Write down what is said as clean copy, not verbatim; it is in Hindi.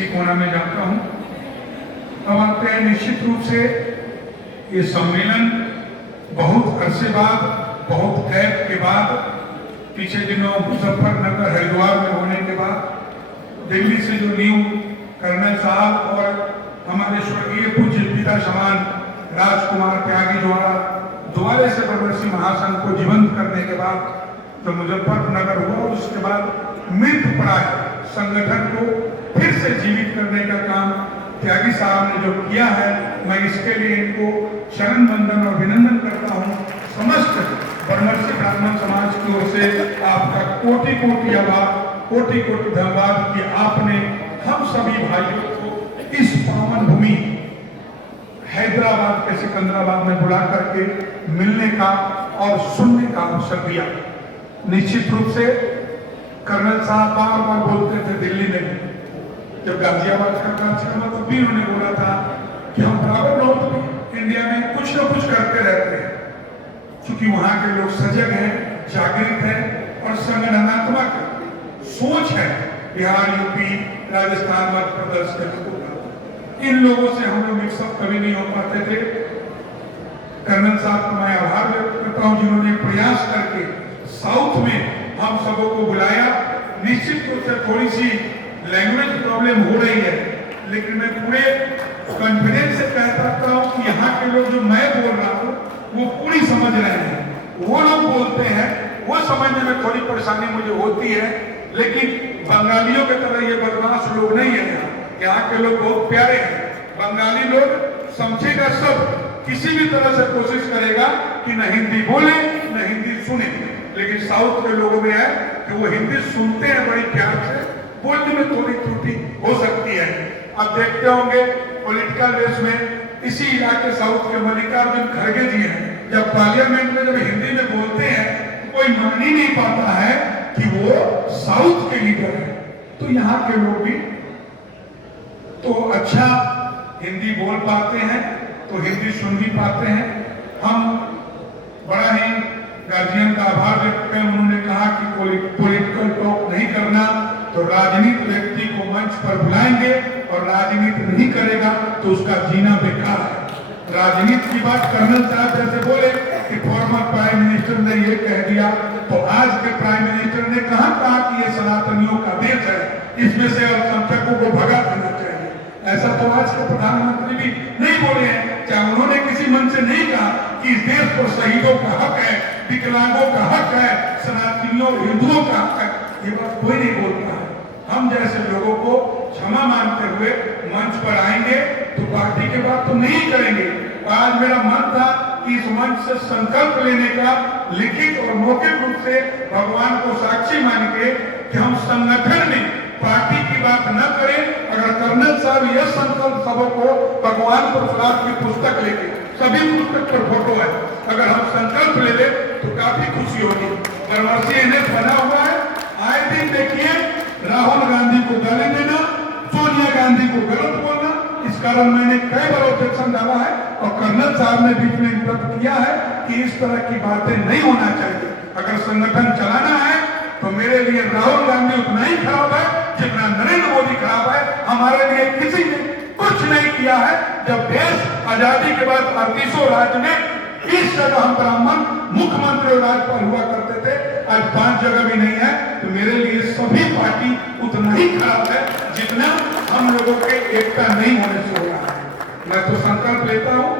इसी कोना में जाता हूँ। अब आते हैं निश्चित रूप से ये सम्मेलन बहुत अरसे बाद, बहुत गैप के बाद, पीछे दिनों मुजफ्फरनगर हरिद्वार में होने के बाद दिल्ली से जो न्यू कर्नल साहब और हमारे स्वर्गीय पूज्य पिता समान राजकुमार त्यागी द्वारा दोबारे से बनरसी महासंघ को जीवंत करने के बाद जो मुजफ्फरनगर हुआ, उसके बाद मृत प्राय संगठन को फिर से जीवित करने का काम त्यागी साहब ने जो किया है, मैं इसके लिए इनको शरण वंदन और अभिनंदन करता हूँ। समस्त बनरसी ब्राह्मण समाज की ओर से आपका कोटि कोटि आभार, कोटि कोटि धन्यवाद कि आपने हम सभी भाइयों को इस पावन भूमि हैदराबाद के सिकंदराबाद में बुला करके मिलने का और सुनने का अवसर दिया। निश्चित रूप से कर्नल साहब बार बार बोलते थे दिल्ली में, जब गाजियाबाद का कार्यक्रम तो भी उन्होंने बोला था कि हम बराबर नॉर्थ इंडिया में कुछ न कुछ करते रहते हैं, क्योंकि वहां के लोग सजग हैं, जागृत हैं और संगठनात्मक सोच है। बिहार, यूपी, राजस्थान, मध्य प्रदेश के लोगों का, इन लोगों से हम लोग मिक्सअप कभी नहीं हो पाते थे। कर्नल साहब का मैं आभार व्यक्त करता हूं जिन्होंने प्रयास करके साउथ में हम सबों को बुलाया। निश्चित रूप से थोड़ी सी लैंग्वेज प्रॉब्लम हो रही है, लेकिन मैं पूरे कॉन्फिडेंस से कह सकता हूं कि यहाँ के लोग जो मैं बोल रहा हूँ वो पूरी समझ रहे हैं। वो लोग बोलते हैं, वो समझने में थोड़ी परेशानी मुझे होती है, लेकिन बंगालियों की तरह ये बदमाश लोग नहीं है। यहाँ के लोग बहुत प्यारे हैं। बंगाली लोग समझेगा सब, किसी भी तरह से कोशिश करेगा कि न हिंदी बोले न हिंदी सुने, लेकिन साउथ के लोगों में है कि वो हिंदी सुनते हैं बड़ी प्यार से, बोलने में थोड़ी त्रुटि हो सकती है। अब देखते होंगे पॉलिटिकल रेस में इसी इलाके साउथ के मल्लिकार्जुन खड़गे जी हैं, जब पार्लियामेंट में जब हिंदी में बोलते हैं कोई मान ही नहीं पाता है कि वो साउथ के लीडर है। तो यहाँ के लोग भी तो अच्छा हिंदी बोल पाते हैं, तो हिंदी सुन भी पाते हैं। हम बड़ा ही गार्जियन का आभार व्यक्त करें। उन्होंने कहा कि पॉलिटिकल टॉक नहीं करना, तो राजनीतिक व्यक्ति को मंच पर बुलाएंगे और राजनीति नहीं करेगा तो उसका जीना बेकार है। राजनीति की बात कर्नल साहब जैसे बोले कि फॉर्मर प्राइम मिनिस्टर ने ये कह दिया, तो आज के प्राइम मिनिस्टर ने कहा कि ये सनातनियों का देश है, इसमें से अल्पसंख्यकों को भगा देना चाहिए। ऐसा तो आज के प्रधानमंत्री भी नहीं बोले हैं, चाहे उन्होंने किसी मन से नहीं कहा कि इस देश पर शहीदों का हक है, विकलांगों का हक है, सनातनियों हिंदुओं का हक है, ये बात कोई नहीं बोलता है। हम जैसे लोगों को क्षमा मांगते हुए मंच पर आएंगे तो पार्टी के बात तो नहीं करेंगे। आज मेरा मन था कि इस मंच से संकल्प लेने का, लिखित और मौखिक रूप से भगवान को साक्षी मान के कि हम संगठन में पार्टी की बात न करें। अगर कर्नल साहब यह संकल्प सबको भगवान प्रसाद की पुस्तक लेके, सभी पुस्तक पर फोटो है, अगर हम संकल्प ले ले तो काफी खुशी होगी। बनरसी एनएस बना हुआ है, आए दिन देखिए राहुल गांधी को गाली देना, सोनिया गांधी को गलत बोलना, इस कारण मैंने कई बार ऑब्जेक्शन डाला है और कर्नल साहब ने बीच में इंटरप्ट किया है कि इस तरह की बातें नहीं होना चाहिए। अगर संगठन चलाना है तो मेरे लिए राहुल गांधी उतना ही खराब है जितना नरेंद्र मोदी खराब है। हमारे लिए किसी ने कुछ नहीं किया है। जब देश आजादी के बाद 38 राज्य में 20 जगह हम ब्राह्मण मुख्यमंत्री और राज्यपाल हुआ करते थे, आज 5 जगह भी नहीं है, तो मेरे लिए सभी पार्टी उतना ही खराब है जितना हम लोगों के एकता नहीं होने से हो रहा है। मैं तो संकल्प लेता हूं